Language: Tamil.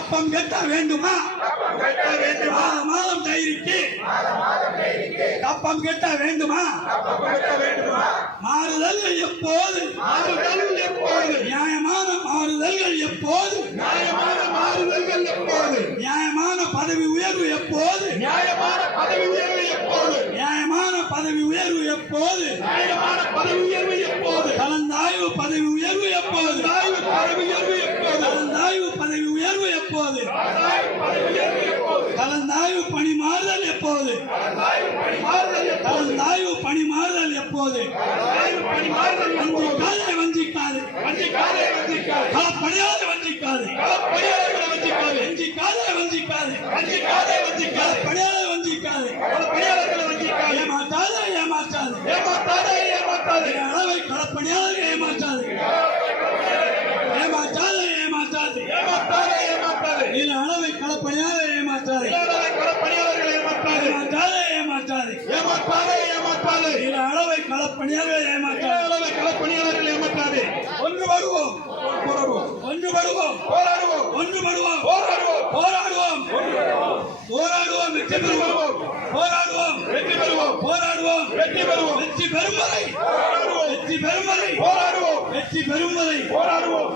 கப்பம் கட்ட வேண்டுமா மாதம் டைரிக்கு கப்பம் கட்ட வேண்டுமா மாறுதல்கள் எப்போது நியாயமான மாறுதல்கள் எப்போது நியாயமான பதவி உயர்வு எப்போது நியாயமான பதவி உயர்வு எப்போது கலந்தாய்வு பதவி உயர்வு எப்போது கலந்தாய்வு பதவி உயர்வு எப்போது கலந்தாய்வு பணி மாறுதல் எப்போது கலந்தாய்வு பணி மாறுதல் எப்போது வஞ்சிக்காது களப்பணியாத வஞ்சிக்காது ஏமாற்றாது அளவை களப்பணியாளர்கள் ஏமாற்றாது இதில் அளவை களப்பணியாளர்கள் ஏமாற்றாது இதில் அளவை களப்பணியாளர்கள் ஏமாற்றாது ஒன்றுபடுவோம் வெற்றி பெறும் வரை போராடுவோம்